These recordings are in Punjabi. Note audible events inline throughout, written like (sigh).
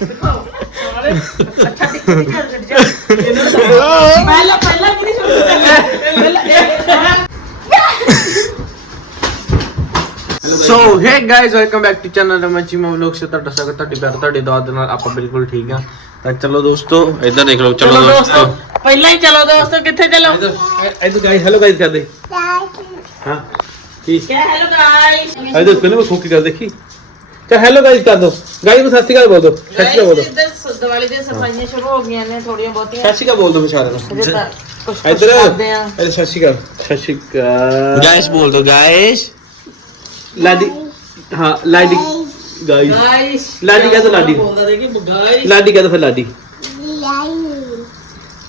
ਅੱਛਾ ਦੇਖੋ ਨਹੀਂ ਚੱਲ ਚੱਲ ਪਹਿਲਾਂ ਪਹਿਲਾਂ ਕੀ ਸ਼ੁਰੂ ਪਹਿਲਾਂ ਇਹ ਸੋ ਹੈ guys welcome back to channel ਰਮਚੀ ਮੈਂ ਵਲੌਗ ਸੇ ਤੁਹਾਡਾ ਸਵਾਗਤ ਤੁਹਾਡੀ ਪਿਆਰ ਤੁਹਾਡੀ ਦਾਦ ਦੇ ਨਾਲ। ਆਪਾਂ ਬਿਲਕੁਲ ਠੀਕ ਆ ਤਾਂ ਚਲੋ ਦੋਸਤੋ ਇੱਧਰ ਦੇਖ ਲਓ ਚਲੋ ਦੋਸਤੋ। ਪਹਿਲਾਂ ਹੀ ਚਲੋ ਦੋਸਤੋ ਕਿੱਥੇ ਚਲੋ? ਇੱਧਰ ਗਾਇਜ਼ ਹੈਲੋ ਗਾਇਜ਼ ਕਰਦੇ ਹਾਂ ਕੀ? ਹੈਲੋ ਗਾਇਸ ਇੱਧਰ ਕੋਨੇ ਮੈਂ ਖੋਕੀ ਕਰ ਦੇਖੀ? ਚਾ ਹੈਲੋ ਗਾਇਜ਼ ਕਰ ਦੋ ਗਾਇਜ਼ ਨੂੰ ਸਤਿ ਸ਼੍ਰੀ ਅਕਾਲ ਬੋਲ ਦੋ ਸਤਿ ਸ਼੍ਰੀ ਅਕਾਲ ਬੋਲ ਦੋ ਇੱਧਰ ਸ- ਦੀਵਾਲੀ ਦੀਆਂ ਸਫਾਈਆਂ ਸ਼ੁਰੂ ਹੋ ਗਈਆਂ ਨੇ ਥੋੜੀਆਂ ਬਹੁਤੀਆਂ ਸਤਿ ਸ਼੍ਰੀ ਅਕਾਲ ਬੋਲ ਦੋ ਵਿਚਾਰੇ ਨੂੰ ਅਜੇ ਤਾਂ ਕੁਝ ਇੱਧਰ ਕਰਦੇ ਆ ਇੱਧਰ ਸਤਿ ਸ਼੍ਰੀ ਅਕਾਲ ਸਤਿ ਸ਼੍ਰੀ ਅਕਾਲ ਗਾਇਸ ਬੋਲ ਦੋ ਗਾਇਸ ਲਾਡੀ ਹਾਂ ਲਾਡੀ ਗਾਇਜ਼ ਗਾਇਸ ਲਾਡੀ ਕਹਿ ਦਿਓ ਲਾਡੀ। ਬੋਲਦਾ ਰਹੇ ਕਿ ਗਾਇਸ ਲਾਡੀ ਕਹਿੰਦਾ ਫਿਰ ਲਾਡੀ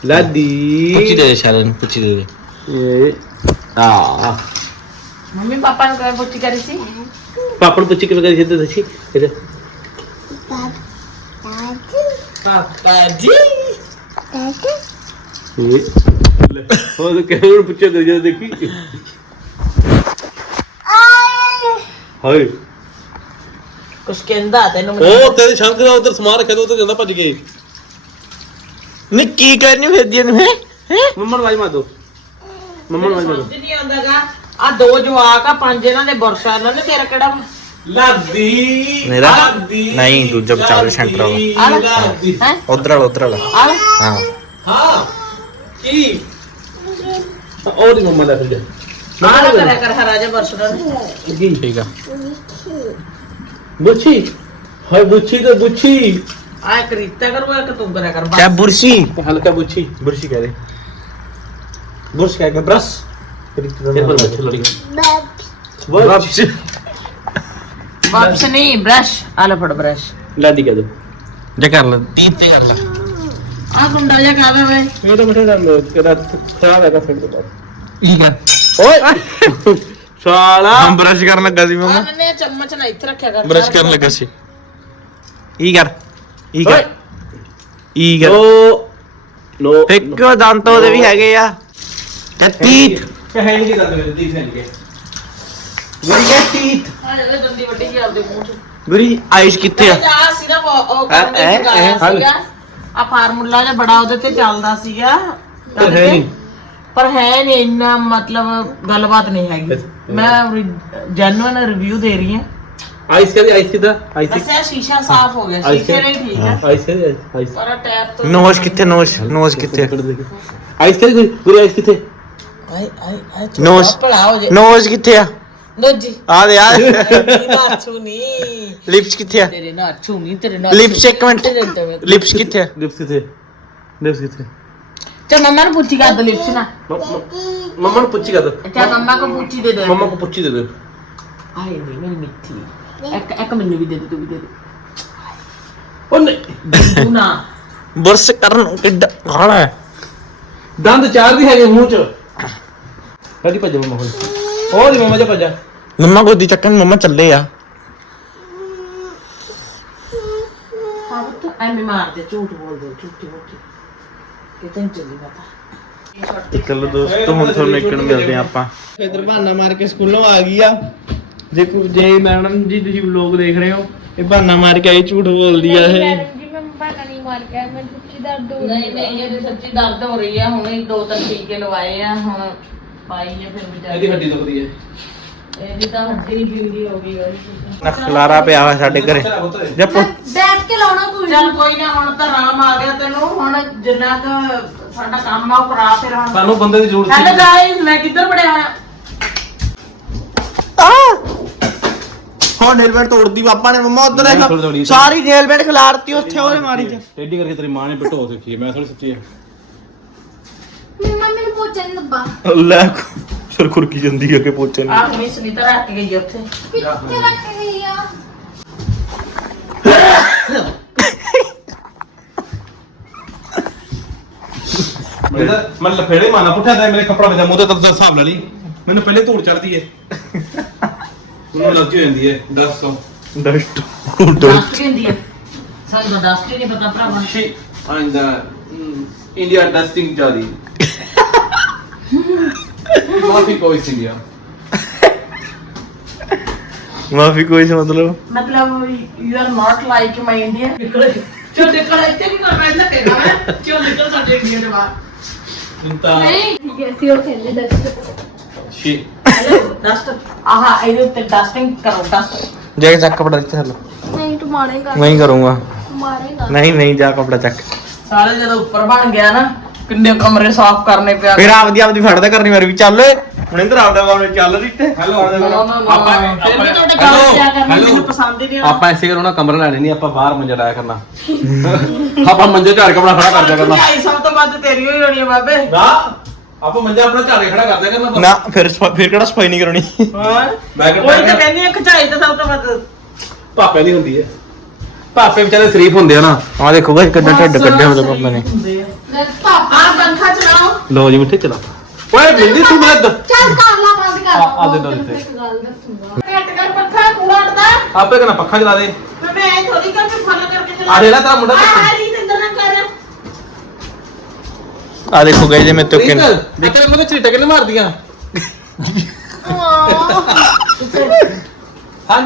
ਲਾਡੀ ਪੁੱਛੀ ਦੇ ਸ਼ਰਨ ਪੁੱਛੀ ਦੇ ਇਹ ਆ ਮੰਮੀ ਪਾਪਾ ਨੂੰ ਕਿਵੇਂ ਪੁੱਛੀ ਕਰੀ ਸੀ ਪਾਪੜ ਪੁੱਛੀ ਕਿਵੇਂ ਕਰੀ ਸਿੱਧੇ ਦੱਸੀ ਇਹਦੇ। ਪਾਪਾ ਜੀ। ਇਹ ਲੈ, ਉਹ ਤਾਂ ਕਿਹਨੂੰ ਨੂੰ ਪੁੱਛਿਆ ਕਰੀ ਜਦੋਂ ਦੇਖੀ? ਹਾਏ। ਕੁਛ ਕਹਿੰਦਾ ਤੈਨੂੰ ਉਹ ਤੇਰੇ ਸ਼ੰਕ ਦਾ ਉਧਰ ਸਮਾਨ ਰੱਖਿਆ ਤਾਂ ਉਧਰ ਜਾਂਦਾ ਭੱਜ ਗਏ। ਨੀ ਕੀ ਕਰਨੀ ਫਿਰਦੀ ਨੂੰ ਹੈ? ਮੰਮਾ ਨੂੰ ਮਾਰ ਦੋ। ਮੰਮਾ ਨੂੰ ਵਾਜ ਮਾਰ ਦੋ। ਨਹੀਂ ਆਉਂਦਾਗਾ। ਆ ਦੋ ਜਵਾਕ ਆ ਪੰਜ ਇਹਨਾਂ ਦੇ ਬੁਰਸ਼ਾ ਇਹਨਾਂ ਨੇ ਤੇਰਾ ਕਿਹੜਾ ਵਾ? ਲਾਦੀ ਮੇਰਾ? ਨਹੀਂ ਦੂਜਾ ਬਚਾਓ ਸੈਂਟਰ ਵਾਲਾ ਆ ਲੈ। ਲਾਦੀ। ਹੈ? ਉਧਰ ਵਾਲਾ ਉਧਰ ਵਾਲਾ। ਆ ਲੈ। ਹਾਂ। ਹਾਂ ਕੀ? ਉਹ ਦੀ ਮੰਮਾ ਦਾ ਫਿਰ ਜਾ। ਆ ਲੈ ਕਰਿਆ ਕਰ ਹਰਾਜਾ ਬੁਰਸ਼ਾ ਨੇ ਠੀਕ ਆ। ਬੁੱਛੀ ਹਾਏ ਬੁੱਛੀ ਤੇ ਬੁੱਛੀ ਆ ਇੱਕ ਰੀਤਾ ਕਰਵਾ ਇੱਕ ਤੂੰ ਕਰਿਆ ਕਰ। ਕਿਆ ਬੁਰਸੀ। ਹਲਕਾ ਬੁੱਛੀ ਬੁਰਸ਼ੀ ਕਹਿ ਦੇ। ਬੁਰਸ਼ ਕਹਿ ਕੇ ਬਰਸ। ਇਹ ਪਰ ਬੱਚੇ ਲੜੀ ਬਰਸ਼ ਵਾਪਸ ਨਹੀਂ ਬ੍ਰਸ਼। ਆ ਲੈ ਫੜ ਬ੍ਰਸ਼। ਲਾਦੀ ਕਹਿ ਦੋ। ਜੇ ਕਰ ਲੈ। 30 ਤੇ ਕਰ ਲੈ। ਆ ਗੁੰਡਾ ਜਿਹਾ ਕਾਹਦਾ ਵੇ ਮੇਰਾ ਮਠੇ ਦਾ ਤੇਰਾ ਖਰਾਬ ਹੈਗਾ ਫਿਰ ਤੋਂ ਠੀਕ ਆ ਓਏ। ਸਾਲਾ। ਹਮ ਬ੍ਰਸ਼ ਕਰਨ ਲੱਗਾ ਸੀ ਆ ਮਮਾ ਨੰਨੇ ਚਮਚ ਨਾ ਇੱਥੇ ਰੱਖਿਆ ਕਰ। ਬ੍ਰਸ਼ ਕਰਨ ਲੱਗਾ ਸੀ। ਈ ਕਰ? ਈ ਓਏ। ਕਰ ਈ ਕਰ? ਨੋ ਨੋ ਇੱਕ ਦੰਤ ਉਹਦੇ ਵੀ ਹੈਗੇ ਆ। ਤੇ ਤੀਤ ਕਿ ਹੈ ਨਹੀਂ ਕਰਦੇ ਮੇਰੇ ਦੀਪ ਸੈਂਡ ਕੇ। ਗਰੀ ਕੇ ਤੀਤ। ਆ ਇਹ ਦੰਦੀ ਵੱਡੀ ਜੀ ਆਪਦੇ ਮੂੰਹ ਚ। ਗੁਰੀ ਆਇਸ਼ ਕਿੱਥੇ ਆ? ਆ ਸੀ ਨਾ ਉਹ ਉਹ ਹੈਂ, ਦੇ ਹੈਂ, ਹੈਂ। ਸੀਗਾ। ਆ ਫਾਰਮੂਲਾ ਜਿਹਾ ਬੜਾ ਉਹਦੇ ਤੇ ਚੱਲਦਾ ਸੀਗਾ। ਪਰ ਹੈ ਨਹੀਂ। ਪਰ ਹੈ ਨਹੀਂ ਇੰਨਾ ਮਤਲਬ ਗੱਲਬਾਤ ਨਹੀਂ ਹੈਗੀ। ਮੈਂ ਜੈਨੂਇਨ ਰਿਵਿਊ ਦੇ ਰਹੀ ਹਾਂ। ਆਈਸ ਕਹਦੇ ਆਈਸ ਕਿਦਾ ਆਈਸ ਵੈਸੇ ਸ਼ੀਸ਼ਾ ਸਾਫ਼ ਹੋ ਗਿਆ ਸ਼ੀਸ਼ੇ ਨਹੀਂ ਠੀਕ ਹੈ ਆਈਸ ਕਹਦੇ ਆਈਸ ਪਰ ਟੈਪ ਤੋਂ ਨੋਸ਼ ਕਿੱਥੇ ਨੋਸ਼ ਨੋਸ਼ ਕਿੱਥੇ? ਆਈਸ ਕਹਦੇ ਗੁਰੀ ਆਈਸ ਕਿੱਥੇ? Eye eye eye nose. ਭਲਾ ਹੋ ਜੇ। ਨੋਸ਼ ਕਿੱਥੇ ਆ? ਨੋਜੀ ਆ ਦੇ ਆ ਤੇਰੇ ਨਾਚੂ ਨਹੀਂ ਲਿਪਸ ਕਿੱਥੇ ਆ? ਤੇਰੇ ਨਾਚੂ ਨਹੀਂ ਤੇਰੇ ਨਾਚੂ ਲਿਪਸ ਇੱਕ ਮਿੰਟ। ਲਿਪਸ ਕਿੱਥੇ ਆ? ਲਿਪਸ ਕਿੱਥੇ? ਲਿਪਸ ਕਿੱਥੇ? ਚਾ ਮੰਮਾ ਨੂੰ ਪੁੱਛੀ ਕਰ ਦੋ ਲਿਪਸ ਨਾ। ਮੰਮਾ ਨੂੰ ਪੁੱਛੀ ਕਰ ਚਾ ਮੰਮਾ ਕੋ ਪੁੱਛੀ ਦੇ ਦੇ ਮੰਮਾ ਕੋ ਪੁੱਛੀ ਦੇ ਦੇ। ਆਏ ਨਹੀਂ ਮੇਰੀ ਮਿੱਠੀ। ਇੱਕ ਇੱਕ ਮੈਨੂੰ ਵੀ ਦੇ ਦੇ ਤੂੰ ਵੀ ਦੇ ਦੇ। ਉਹ ਨਹੀਂ। ਤੂੰ ਨਾ। ਬੁਰਸ ਕਰਨ ਕਿੱਦਾਂ ਖਾਣਾ ਹੈ। ਦੰਦ ਚਾਰ ਵੀ ਹੈਗੇ ਮੂੰਹ ਚ। ਕਦੀ ਭੱਜ ਮੰਮਾ ਕੋਲ? ਉਹ ਦੀ ਮੰਮਾ ਜਾ ਭੱਜਾ। ਮੰਮਾ ਗੋਦੀ ਚੱਕਣ ਮੰਮਾ ਚੱਲੇ ਆ। ਹਾਂ ਪੁੱਤ ਐਵੇਂ ਮਾਰਦੇ ਝੂਠ ਬੋਲਦੇ ਝੂਠੀ ਮੋਟੀ ਕਿਤੇ ਨਹੀਂ ਚੱਲੀ ਪਤਾ ਚਲੋ ਦੋਸਤੋ ਹੁਣ ਤੁਹਾਨੂੰ ਇੱਕ ਨੂੰ ਮਿਲਦੇ ਆ ਆਪਾਂ। ਇਧਰ ਬਹਾਨਾ ਮਾਰ ਕੇ ਸਕੂਲੋਂ ਆ ਗਈ ਆ। ਜੇ ਕੋ- ਜੇ ਮੈਡਮ ਜੀ ਤੁਸੀਂ ਵਲੋਗ ਦੇਖ ਰਹੇ ਹੋ ਇਹ ਬਹਾਨਾ ਮਾਰ ਕੇ ਆਈ ਝੂਠ ਬੋਲਦੀ ਆ ਇਹ। ਜੀ ਮੈਂ ਬਹਾਨਾ ਨਹੀਂ ਮਾਰ ਕੇ ਆਈ, ਮੈਨੂੰ ਸੱਚੀ ਦਰਦ ਹੋ ਨਹੀਂ ਨਹੀਂ ਇਹ ਸੱਚੀ ਦਰਦ ਹੋ ਰਹੀ ਹੈ ਹੁਣੇ ਦੋ ਤਿੰਨ ਟੀਕੇ ਲਵਾਏ ਆ ਹੁਣ ਪਾਈ ਹੈ ਫਿਰ ਵਿਚਾਰੀ। ਇਹਦੀ ਹੱਡੀ ਦੁਖਦੀ ਹੈ। ਇਹਦੀ ਤਾਂ ਹੱਡੀ ਪੀੜੀ ਹੋ ਗਈ ਗਾਇਸ ਨਾ ਖਲਾਰਾ ਪਿਆ ਹੋਇਆ ਸਾਡੇ ਘਰੇ। ਜੇ ਬੈਠ ਕੇ ਲਾਉਣਾ ਕੋਈ ਚੱਲ ਕੋਈ ਨਾ ਹੁਣ ਤਾਂ ਆਰਾਮ ਆ ਗਿਆ ਤੈਨੂੰ। ਹੁਣ ਜਿੰਨਾ ਕੁ ਸਾਡਾ ਕੰਮ ਆ ਉਹ ਕਰਾ ਫਿਰ ਹੁਣ। ਸਾਨੂੰ ਬੰਦੇ ਦੀ ਜ਼ਰੂਰਤ ਹੈਲੋ ਗਾਇਸ ਮੈਂ ਕਿੱਧਰ ਬੜਿਆ ਹੋਇਆ? ਹੋ ਨੇਲ ਪੈਂਟ ਤੋੜਦੀ ਪਾਪਾ ਨੇ ਮੰਮਾ ਉਧਰ। ਦੇਖ ਸਾਰੀ ਨੇਲ ਪੈਂਟ ਖਿਲਾਰਤੀ ਉੱਥੇ ਉਹਦੇ ਮਾਰੀ ਚ ਟੇਡੀ ਕਰਕੇ ਤੇਰੀ ਮਾਂ ਨੇ ਬਿਟੋ ਸਿੱਖੀ ਮੈਂ ਥੋੜੀ ਸੱਚੀ ਹੈ ਪੋਚਾ ਨਹੀਂ ਲੈ ਸਿਰ ਖੁਰਕੀ ਜਾਂਦੀ ਹੈ ਕਿ ਪੋਚੇ ਆਹ ਹੁਣੀ ਸੁਨੀਤਾ ਰੱਖ ਕੇ ਗਈ ਉੱਥੇ। ਕਿੱਥੇ ਰੱਖ ਗਈ ਆ? ਮੈਂ ਲਫੇੜੇ ਮਾਰਨਾ ਪੁੱਠਾ ਤਾਂ ਮੇਰੇ ਕੱਪੜਾ ਵਿੱਚ ਮੂੰਹ ਤੇ ਹਿਸਾਬ ਲੈ ਲਈ। ਮੈਨੂੰ ਪਹਿਲੇ ਧੂੜ ਚੜਦੀ ਏ। ਉਹਨੂੰ ਲੱਗੀ ਹੋ ਜਾਂਦੀ ਏ 10 ਡਸਟ ਡਸਟ। ਹੁੰਦੀ ਹੈ ਸਾਨੂੰ ਤਾਂ ਡਸਟ ਹੀ ਨਹੀਂ ਪਤਾ ਭਰਾਵਾ। She and uh, mm, India India. ਮਾਫੀ ਕੋਈ ਮਤਲਬ? ਮਤਲਬ you are not like my India ਚੋ ਨਿਕਲ ਇੱਥੇ ਵੀ ਕਰ ਪੈਂਦਾ ਤੇਰਾ ਮੈਂ ਚੋ ਨਿਕਲ ਸਾਡੇ ਇੰਡੀਆ ਦੇ ਬਾਹਰ। ਚਿੰਤਾ ਨਹੀਂ ਠੀਕ ਹੈ ਸੀ ਉਹ ਕਹਿੰਦੇ ਦੱਸ ਸ਼ੀ ਡਸਟ ਆਹਾ ਇਹਦੇ ਉੱਤੇ ਡਸਟਿੰਗ ਕਰੋ ਡਸਟ ਜਾ ਕੇ ਚੱਕ ਕਪੜਾ ਇੱਥੇ ਹੱਲ। ਨਹੀਂ ਤੂੰ ਮਾਰੇਗਾ। ਨਹੀਂ ਕਰੂੰਗਾ। ਮਾਰੇਗਾ। ਨਹੀਂ ਨਹੀਂ ਜਾ ਕਪੜਾ ਚੱਕ। ਸਾਰੇ ਜਦੋਂ ਉੱਪਰ ਬਣ ਗਿਆ ਨਾ ਕਿੰਨੇ ਕਮਰੇ ਸਾਫ਼ ਕਰਨੇ ਪਿਆ ਫਿਰ ਆਪਦੀ ਆਪਦੀ ਫੜਦਾ ਕਰਨੀ ਮੇਰੀ ਵੀ ਚੱਲ ਮਨਿੰਦਰ ਆਪਦਾ ਕੰਮ ਚੱਲ ਰਹੀ ਤੇ ਹੈਲੋ ਆਪਾਂ ਫਿਰ ਵੀ ਤੁਹਾਡੇ ਕੰਮ ਕਿਆ ਕਰਨਾ। ਮੈਨੂੰ ਪਸੰਦ ਹੀ ਨਹੀਂ ਆਪਾਂ ਐਸੇ ਕਰੋ ਨਾ ਕਮਰਾ ਲੈਣੇ ਨਹੀਂ ਆਪਾਂ ਬਾਹਰ ਮੰਜਾ ਡਾਇਆ ਕਰਨਾ। (laughs) ਆਪਾਂ ਮੰਜੇ ਝਾੜ ਕੇ ਆਪਣਾ ਖੜਾ ਕਰ ਦਿਆ ਕਰਨਾ। ਆਈ ਸਭ ਤੋਂ ਵੱਧ ਤੇਰੀ ਹੋਈ ਹੋਣੀ ਆ ਬਾਬੇ। ਨਾ ਆਪਾਂ ਮੰਜਾ ਆਪਣਾ ਝਾੜ ਕੇ ਖੜਾ ਕਰ ਦਿਆ ਕਰਨਾ। ਨਾ ਫਿਰ ਫਿਰ ਕਿਹੜਾ ਸਫ਼ਾਈ ਨਹੀਂ ਕਰਨੀ ਹਾਂ। ਮੈਂ ਕਿਹਾ ਉਹੀ ਤਾਂ ਕਹਿੰਦੀ ਆ ਖਚਾਈ ਤਾਂ ਸਭ ਤੋਂ ਵੱਧ। ਪਾਪੇ ਦੀ ਹੁੰਦੀ ਹੈ। ਪਾਪੇ ਵਿਚਾਰੇ ਸ਼ਰੀਫ ਹੁੰਦੇ ਆ ਨਾ। ਆ ਦੇਖੋ ਗਾਇਸ ਕਿੱਡਾ ਢਿੱਡ ਕੱਢਿਆ ਉਹਦੇ ਪਾਪਾ ਨੇ। ਲੋ ਜੀ ਮਿੱਠੇ ਚਲਾ। ਓਏ ਬਿੰਦੀ ਤੂੰ ਮੈਂ ਚੱਲ ਕਰ ਲਾ ਬੰਦ ਕਰ। ਆ- ਆ ਦੇ ਨਾਲ ਤੇ। ਇੱਕ ਕਰ ਪੱਖਾ ਕੂੜਾ ਉੱਡਦਾ ਆਪੇ ਕਹਣਾ ਪੱਖਾ ਚਲਾ ਦੇ। ਮੈਂ ਥੋੜੀ ਕਰ ਕੇ ਫਲ ਕਰਕੇ ਚਲਾ। ਆ ਦੇ ਲੈ ਤੇਰਾ ਮੁੰਡਾ ਆ ਆ ਰੀ ਸਿੰਦਰ ਨਾ ਕਰ। ਆ ਦੇਖੋ ਗਏ ਜੇ ਮੈਂ ਤੋ ਕਿ ਤੇਰੇ ਮੂੰਹ ਤੇ ਚੀਟਾ ਕਿੰਨੇ ਮਾਰਦੀਆਂ? ਹਾਂ।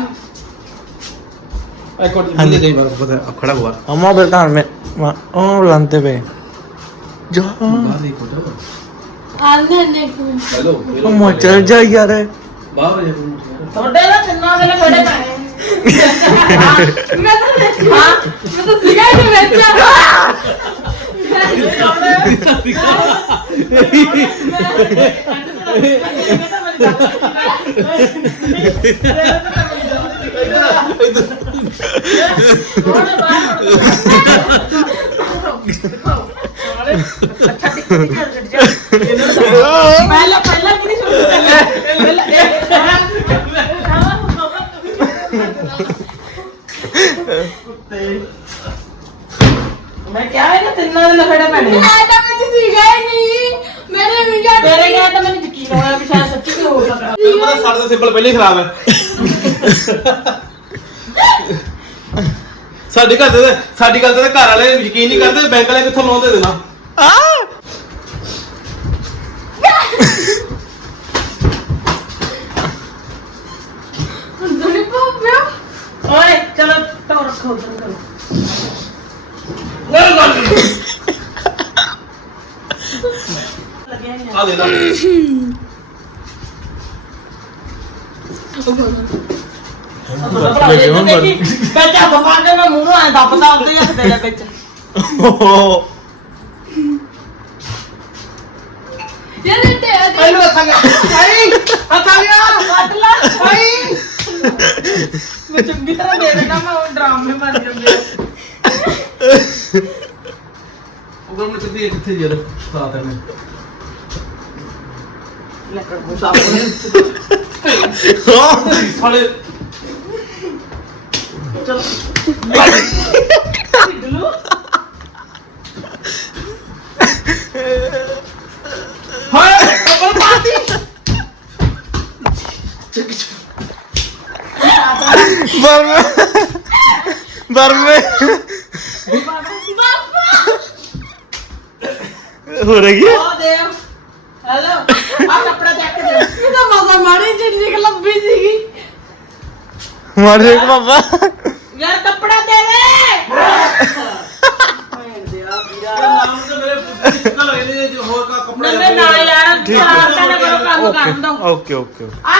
ਇੱਕ ਮਿੰਟ ਦੇ ਦੇ ਬਾਰ ਪਤਾ ਅਖੜਾ ਹੁਆ ਅਮਾ ਬਲਦਾਨ ਮੈਂ ਉਹ ਬੁਲਾਉਂਦੇ ਪਏ। जा ਬਾਹਰ ਨਹੀਂ ਕੋਟਾ ਆਨੇ ਨੇ ਤੂੰ ਹੈਲੋ अम्मा चल जा यार ਬਾਹਰ ਜਾ ਤੁਹਾਡੇ ਦਾ ਤਿੰਨਾਂ ਦੇ ਖੜੇ ਪੈਣੇ ਮੈਂ ਤਾਂ ਵਿੱਚ ਹਾਂ ਮੈਂ ਤਾਂ ਸਿਗਾ ਹੀ ਵਿੱਚ ਪਹਿਲਾਂ ਪਹਿਲਾਂ ਸ਼ੁਰੂ ਪਹਿਲਾਂ ਮੈਂ ਕਿਹਾ ਹੈ ਨਾ ਤਿੰਨਾਂ ਦੇ ਲਖੜੇ ਪੈਣੇ ਮੈਂ ਤਾਂ ਵਿੱਚ ਸਿਗਾ ਹੀ ਨਹੀਂ। ਮੇਰੇ ਵੀ ਜਾ ਤੇਰੇ ਗਿਆ ਤਾਂ ਮੈਨੂੰ ਯਕੀਨ ਹੋਇਆ ਵੀ ਸ਼ਾਇਦ ਸੱਚੀ ਵੀ ਹੋ ਸਕਦਾ। ਪਤਾ ਸਾਡੇ ਦਾ ਸਿੰਬਲ ਪਹਿਲੇ ਹੀ ਖਰਾਬ ਹੈ। ਸਾਡੀ ਘਰ ਦੇ ਸਾਡੀ ਗੱਲ ਤੇ ਘਰ ਵਾਲੇ ਯਕੀਨ ਨਹੀਂ ਕਰਦੇ ਬੈਂਕ ਵਾਲੇ ਕਿੱਥੋਂ ਲੋਨ ਦੇ ਦੇਣਾ? ਪਾਪਾ ਓਏ ਚਲੋ ਟੋ ਰੱਖੋ ਉਧਰ ਕਰੋ। ਆ ਦੇ ਨਾ ਮੈਂ ਚਾਹ ਬਮਾਨੇ ਮੈਂ ਮੂੰਹ ਨੂੰ ਐ ਦੱਬਦਾ ਹੁੰਦੇ ਆ ਤੇਰੇ ਵਿੱਚ (laughs) ਯਾਰ ਹੱਥਾਂ ਗਿਆ ਹਾਈ ਹੱਥਾਂ ਗਿਆ ਕੱਟ ਲਾ ਹਾਈ ਮੈਂ ਚੰਗੀ ਤਰ੍ਹਾਂ ਦੇ ਦੇਣਾ ਮੈਂ ਉਹ ਡਰਾਮੇ ਬਣ ਜਾਂਦੇ ਉਗਰ ਨੂੰ ਸਿੱਧੀ ਕਿੱਥੇ ਜਰ ਸਾਥ ਨੇ ਲੱਕੜ ਮੁਸਾਫ ਸਾਲੇ। ਚਲੋ। ਡਲੂ Barbe. Barbe. ਹੋ ਰਹੀ ਹੈ? ਉਹ ਦੇ ਹਲੋ ਆ ਕੱਪੜਾ ਚੱਕ ਦੇ ਇਹਦਾ ਮਜ਼ਾ ਮਾਰੀ ਜਿਹੜੀ ਇੱਕ ਲੰਬੀ ਸੀਗੀ। ਮਾਰ ਦੇ ਪਾਪਾ ਯਾਰ ਕੱਪੜਾ ਦੇ ਦੇ। ਭੈਣ ਦੇ ਆ ਵੀਰਾ ਨਾਮ ਤਾਂ ਮੇਰੇ ਪੁੱਤ ਕਿੱਦਾਂ ਲੱਗੇ ਨੇ ਜੇ ਹੋਰ ਕਾ ਕੱਪੜਾ ਨਾ ਨਾ ਯਾਰ ਠੀਕ ਹੈ। ਤਾਂ ਨਾ ਕਰੋ ਕੰਮ ਕਰਨ ਦੋ। Okay okay okay. ਆ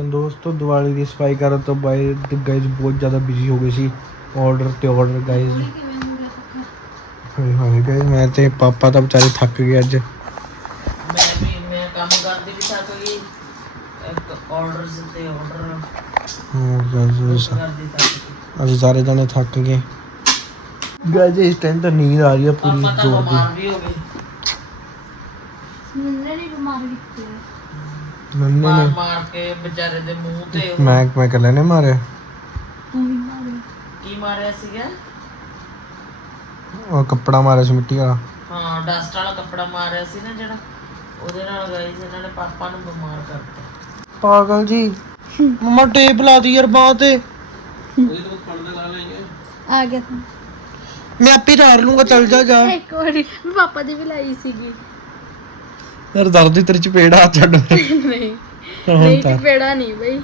ਤਾਂ ਦੋਸਤੋ ਦੀਵਾਲੀ ਦੀ ਸਫ਼ਾਈ ਕਰਨ ਤੋਂ ਬਾਅਦ ਗਾਇਜ਼ ਬਹੁਤ ਜ਼ਿਆਦਾ ਬਿਜ਼ੀ ਹੋ ਗਏ ਸੀ। ਆਰਡਰ ਤੇ order guys hi hi guys ਮੈਂ ਤੇ ਪਾਪਾ ਤਾਂ ਵਿਚਾਰੇ ਥੱਕ ਗਏ ਅੱਜ। ਮੈਂ ਵੀ ਮੈਂ ਕੰਮ ਕਰਦੀ ਵੀ ਥੱਕ ਗਈ ਇੱਕ ਆਰਡਰਸ ਤੇ ਆਰਡਰ ਹਾਂ ਗਾਇਜ਼ ਕਰਦੀ ਥੱਕ ਅਸੀਂ ਸਾਰੇ ਜਣੇ ਥੱਕ ਗਏ। ਗਾਇਜ਼ ਇਸ ਟਾਈਮ ਤਾਂ ਨੀਂਦ ਆ ਰਹੀ ਆ ਪੂਰੀ ਆਪਾਂ ਤਾਂ ਜ਼ੋਰ ਦੀ। ਬਿਮਾਰ ਵੀ ਹੋ ਗਏ। ਮੰਨੇ ਨਹੀਂ ਬਿਮਾਰ ਕੀਤੀ। ਮਾਰ ਨੇ। ਮਾਰ ਕੇ ਵਿਚਾਰੇ ਦੇ ਮੂੰਹ ਤੇ ਉਹ ਮੈਂ ਮੈਂ ਕੱਲੇ ਨੇ ਮਾਰਿਆ। ਤੂੰ ਹੀ ਮਾਰੀ ਕੀ ਮਾਰਿਆ ਸੀਗਾ? ਉਹ ਕੱਪੜਾ ਮਾਰਿਆ ਸੀ ਮਿੱਟੀ ਵਾਲਾ। ਹਾਂ ਡਸਟ ਵਾਲਾ ਕੱਪੜਾ ਮਾਰਿਆ ਸੀ ਨਾ ਜਿਹੜਾ। ਉਹਦੇ ਨਾਲ ਗਏ ਸੀ ਇਹਨਾਂ ਨੇ ਪਾਪਾ ਨੂੰ ਬਿਮਾਰ ਕਰਤਾ। ਪਾਗਲ ਜੀ। ਮਮਾ ਟੇਪ ਲਾ ਦੀ ਯਾਰ ਬਾਹ ਤੇ। ਆ ਗਿਆ ਤੂੰ। ਮੈਂ ਆਪੇ ਧਾਰ ਲੂੰਗਾ ਚੱਲ ਜਾ ਜਾ। ਇੱਕ ਵਾਰੀ। ਮੈਂ ਪਾਪਾ ਦੀ ਵੀ ਲਾਈ ਸੀਗੀ। ਯਾਰ ਦਰਦ ਦੀ ਤੇਰੇ ਚਪੇੜਾ ਹੱਥ ਛੱਡ ਮੇਰੇ। ਨਹੀਂ ਨਹੀਂ। ਤਾਂ। ਚਪੇੜਾ ਨਹੀਂ ਬਈ।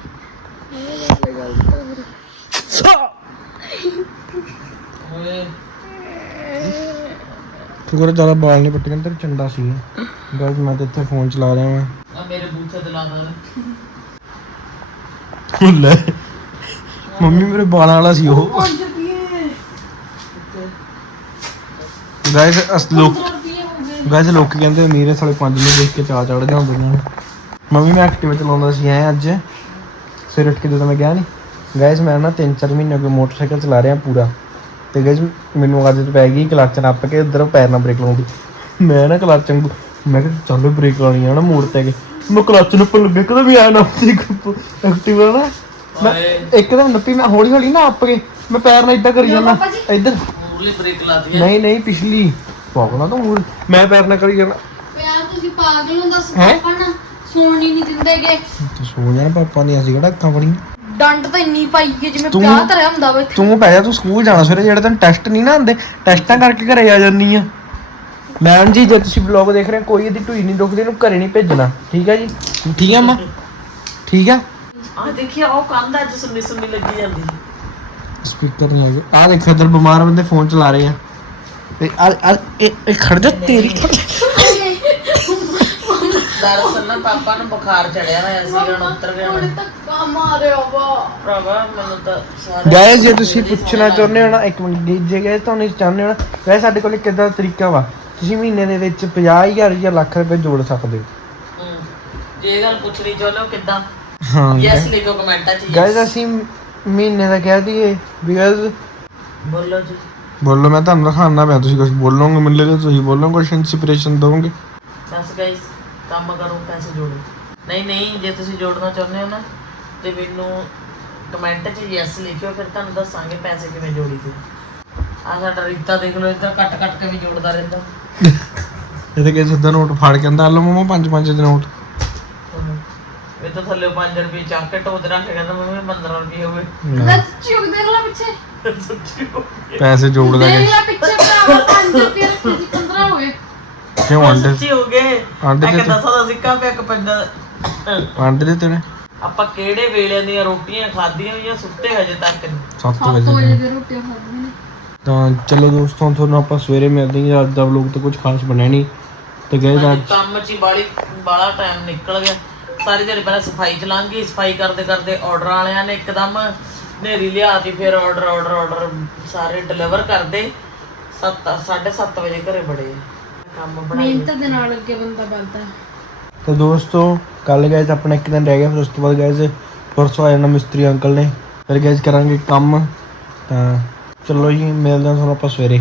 ਓਏ। ਸ਼ੁਕਰ ਜ਼ਿਆਦਾ ਬਾਲ ਨਹੀਂ ਪੱਟੇ ਤੇਰੇ ਚੰਡਾ ਸੀ। ਗਾਇਸ ਮੈਂ ਤੇ ਇੱਥੇ ਫੋਨ ਚਲਾ ਰਿਹਾ ਵਾਂ। ਆ ਮੇਰੇ ਬੂਥੇ ਤੇ ਲਾ ਦੋ। ਲੈ ਮੰਮੀ ਮੇਰੇ ਬਾਲਾਂ ਵਾਲਾ ਸੀ ਉਹ। ਗਾਇਸ ਅਸ ਲੋਕ ਗਾਇਸ ਲੋਕ ਕਹਿੰਦੇ ਅਮੀਰ ਸਾਲੇ ਪੰਜ ਨੂੰ ਦੇਖ ਕੇ ਚਾਹ ਚੜ ਜਾਂਦੇ ਨੇ। ਮੰਮੀ ਮੈਂ ਐਕਟਿਵਾ ਚਲਾਉਂਦਾ ਸੀ ਐ ਅੱਜ। ਸਵੇਰ ਉੱਠ ਕੇ ਜਦੋਂ ਮੈਂ ਗਿਆ ਨਹੀਂ ਗਾਇਸ ਮੈਂ ਨਾ 3-4 ਮਹੀਨੇ ਗਏ ਮੋਟਰਸਾਈਕਲ ਚਲਾ ਰਿਹਾ ਪੂਰਾ। ਤੇ ਗਾਇਸ ਮੈਨੂੰ ਆਦਤ ਪੈ ਗਈ ਕਲੱਚ ਨੱਪ ਕੇ ਉਧਰ ਪੈਰ ਨਾਲ ਬ੍ਰੇਕ ਲਾਉਂਦੀ ਮੈਂ ਨਾ ਕਲੱਚ ਵਾਂਗੂ ਮੈਂ ਕਿਹਾ ਚੱਲ ਬ੍ਰੇਕ ਲਾਉਣੀ ਆ ਨਾ ਮੋੜ ਤੇ ਕੇ ਮੈਂ ਕਲੱਚ ਨੱਪਣ ਲੱਗੇ ਕਦੇ ਵੀ ਆਇਆ ਨਾ ਐਕਟਿਵਾ ਨਾ। ਮੈਂ ਇੱਕਦਮ ਨੱਪੀ ਮੈਂ ਹੌਲੀ ਹੌਲੀ ਨਾ ਅੱਪ ਕੇ ਮੈਂ ਪੈਰ ਨਾਲ ਇਦਾਂ ਕਰੀ ਜਾਂਦਾ। ਇੱਧਰ। ਮੂਰਲੀ ਬ੍ਰੇਕ ਲਾਤੀ ਨਹੀਂ ਨਹੀਂ ਪਿਛਲੀ। ਪਾਗਲਾ ਤਾਂ ਮੂਰ ਮੈਂ ਪੈਰ ਨਾਲ ਕਰੀ ਜਾਣਾ। ਪਿਆਰ ਤੁਸੀਂ ਪਾਗਲ ਹੋ ਦੱਸ ਹੈਂ? ਪਾਪਾ ਨਾ ਸੌਣ ਹੀ ਨਹੀਂ ਦਿੰਦੇਗੇ ਤੂੰ ਸੋ ਜਾਣਾ ਪਾਪਾ ਨੇ ਅਸੀਂ ਕਿਹੜਾ ਅੱਖਾਂ ਫੜੀਆਂ। ਡੰਡ ਤਾਂ ਇੰਨੀ ਪਾਈ ਹੈ ਜਿਵੇਂ ਤੂੰ- ਪਿਆਰ ਧਰਿਆ ਹੁੰਦਾ ਵਾ ਇੱਥੇ। ਤੂੰ ਪੈ ਜਾ ਤੂੰ ਸਕੂਲ ਜਾਣਾ ਸਵੇਰੇ ਜਿਹੜੇ ਤੈਨੂੰ ਟੈਸਟ ਨਹੀਂ ਨਾ ਆਉਂਦੇ ਟੈਸਟਾਂ ਕਰਕੇ ਘਰੇ ਆ ਜਾਨੀ ਆ। ਮੈਮ ਜੀ ਜੇ ਤੁਸੀਂ ਵਲੌਗ ਦੇਖ ਰਹੇ ਹੋ ਕੋਈ ਇਹਦੀ ਢੂਈ ਨਹੀਂ ਦੁਖਦੀ ਇਹਨੂੰ ਘਰੇ ਨਹੀਂ ਭੇਜਣਾ। ਠੀਕ ਹੈ ਜੀ? ਠੀਕ ਹੈ ਮਾਂ ਠੀਕ ਹੈ ਆ ਦੇਖਿਆ ਉਹ ਕੰਧ ਅੱਜ ਸੁੰਨੀ ਸੁੰਨੀ ਲੱਗੀ ਜਾਂਦੀ। ਸਪੀਕਰ ਨਹੀਂ ਹੈਗੇ। ਆ ਦੇਖ ਇੱਧਰ ਬਿਮਾਰ ਬੰਦੇ ਫੋਨ ਚਲਾ ਰਹੇ ਆ। ਤੇ ਆ ਆ ਇਹ ਇਹ ਖੜ ਜਾ ਤੇਰੀ ਦਰਅਸਲ ਨਾ ਪਾਪਾ ਨੂੰ ਬੁਖਾਰ ਚੜਿਆ ਹੋਇਆ ਸੀ ਹੁਣ ਉਤਰ ਗਿਆ ਹੁਣ ਧੱਕਾ ਮਾਰਿਆ ਵਾ। ਭਰਾਵਾ ਮੈਨੂੰ ਤਾਂ ਸਾਰੇ ਗਾਇਸ ਜੇ ਤੁਸੀਂ ਪੁੱਛਣਾ ਚਾਹੁੰਦੇ ਹੋ ਨਾ ਇੱਕ ਮਿੰਟ ਜੀ, ਜੇ ਗਾਇਸ ਤੁਹਾਨੂੰ ਚਾਹੁੰਦੇ ਹੋ ਨਾ ਗਾਇਸ ਸਾਡੇ ਕੋਲ ਕਿੱਦਾਂ ਦਾ ਤਰੀਕਾ ਵਾ। ਤੁਸੀਂ ਮਹੀਨੇ ਦੇ ਵਿੱਚ 50000 ਜਾਂ ਲੱਖ ਰੁਪਏ ਜੋੜ ਸਕਦੇ ਹੋ। ਹੂੰ। ਜੇ ਇਹ ਗੱਲ ਪੁੱਛਣੀ ਚਾਹੁੰਦੇ ਹੋ ਕਿੱਦਾਂ? ਹਾਂ ਯੈਸ ਲਿਖੋ ਕਮੈਂਟਾਂ 'ਚ ਗਾਇਸ yes। ਅਸੀਂ ਮਹੀਨੇ ਦਾ ਕਹਿ ਦਈਏ ਬਿਕਾਜ਼ ਬੋਲੋ ਜੀ। ਬੋਲੋ ਮੈਂ ਤੁਹਾਨੂੰ ਦਿਖਾਉਣਾ ਪਿਆ ਤੁਸੀਂ ਕੁਝ ਬੋਲੋਗੇ ਮੈਨੂੰ ਲੱਗੇ ਤੁਸੀਂ ਬੋਲੋਗੇ ਕੁਝ ਇਨਸਪੀਰੇਸ਼ਨ ਦੋਗੇ ਬਸ ਗਾਇਸ ਕੰਮ ਕਰੋ ਪੈਸੇ ਜੋੜੋ। ਨਹੀਂ ਨਹੀਂ ਜੇ ਤੁਸੀਂ ਜੋੜਨਾ ਚਾਹੁੰਦੇ ਹੋ ਨਾ ਤੇ ਮੈਨੂੰ ਕਮੈਂਟ 'ਚ ਯੈਸ ਲਿਖਿਓ ਫਿਰ ਤੁਹਾਨੂੰ ਦੱਸਾਂਗੇ ਪੈਸੇ ਕਿਵੇਂ ਜੋੜੀ ਤੇ ਆ ਸਾਡਾ ਰੀਤਾ ਦੇਖ ਲਓ ਇੱਧਰ ਕੱਟ ਕੱਟ ਕੇ ਵੀ ਜੋੜਦਾ ਰਹਿੰਦਾ। (laughs) ਇਹ ਤਾਂ ਕਿਸੇ ਸਿੱਧਾ ਨੋਟ ਫਾੜ ਕੇ ਆਂਦਾ ਲਓ ਮਮਾ ਪੰਜ ਪੰਜ ਦੇ ਨੋਟ। ਤਾਂ ਥੱਲੇ 5 ਰੁਪਏ ਚੱਕ ਕੇ ਟੋਦ ਰੱਖ ਕੇ ਕਹਿੰਦਾ ਮੰਮੀ 15 ਰੁਪਏ ਹੋ ਗਏ ਲੈ ਚੁੱਕ ਦੇਖ ਲੈ ਪਿੱਛੇ। ਸੱਚੀ ਹੋ ਗਏ ਪੈਸੇ ਜੋੜਦਾ ਦੇਖ ਲੈ ਪਿੱਛੇ ਭਰਾਵਾ 5 ਰੁਪਏ ਰੱਖੇ ਸੀ 15 ਹੋ ਗਏ। ਕਿਉਂ ਆਂਡੇ ਸੱਚੀ ਹੋ ਗਏ। ਆਂਡੇ ਇੱਕ ਦੇ ਦਸਾਂ ਦਾ ਸਿੱਕਾ ਪਿਆ ਇੱਕ ਪੰਜਾ ਆਂਡੇ ਦੇ ਤੇਰੇ? ਆਪਾਂ ਕਿਹੜੇ ਵੇਲੇ ਦੀਆਂ ਰੋਟੀਆਂ ਖਾਧੀਆਂ ਹੋਈਆਂ ਸੁੱਤੇ ਹਜੇ ਤੱਕ ਨਹੀਂ। 7 7 ਵਜੇ ਵਜੇ ਦੇ ਰੋਟੀਆਂ ਖਾਧੀਆਂ ਨੇ। ਤਾਂ ਚਲੋ ਦੋਸਤੋ ਤੁਹਾਨੂੰ ਆਪਾਂ ਸਵੇਰੇ ਮਿਲਦੇ ਹਾਂ ਅੱਜ ਦਾ ਵਲੋਗ ਤਾਂ ਕੁਝ ਖਾਸ ਬਣਿਆ ਨਹੀਂ। ਤੇ ਗਏ ਅੱਜ ਅੱਜ ਕੰਮ 'ਚ ਹੀ ਬਾਲੀ ਬਾਲਾ ਟਾਈਮ ਨਿਕਲ ਗਿਆ। ਸਾਰੀ ਦਿਹਾੜੀ ਪਹਿਲਾਂ ਸਫ਼ਾਈ ਚ ਲੰਘ ਗਈ ਸਫ਼ਾਈ ਕਰਦੇ ਕਰਦੇ ਆਰਡਰ ਵਾਲਿਆਂ ਨੇ ਇੱਕਦਮ ਨੇਰੀ ਲਿਆਤੀ ਫਿਰ ਆਰਡਰ ਆਰਡਰ ਆਰਡਰ ਸਾਰੇ ਡਿਲੀਵਰ ਕਰਦੇ। 7 7:30 ਵਜੇ ਘਰੇ ਬੜੇ। ਕੰਮ ਬਣਾਈ ਮਿਹਨਤ ਦੇ ਨਾਲ ਅੱਗੇ ਬੰਦਾ ਹੈ ਤਾਂ ਦੋਸਤੋ ਕੱਲ ਗਏ ਆਪਣਾ ਇੱਕ ਦਿਨ ਰਹਿ ਗਿਆ ਫਿਰ ਉਸ ਤੋਂ ਬਾਅਦ ਗਏ ਪਰਸੋਂ ਆ ਜਾਣਾ ਮਿਸਤਰੀ ਅੰਕਲ ਨੇ। ਫਿਰ ਗਏ ਕਰਾਂਗੇ ਕੰਮ। ਤਾਂ ਚਲੋ ਜੀ ਮਿਲਦੇ ਹਾਂ ਤੁਹਾਨੂੰ ਆਪਾਂ ਸਵੇਰੇ।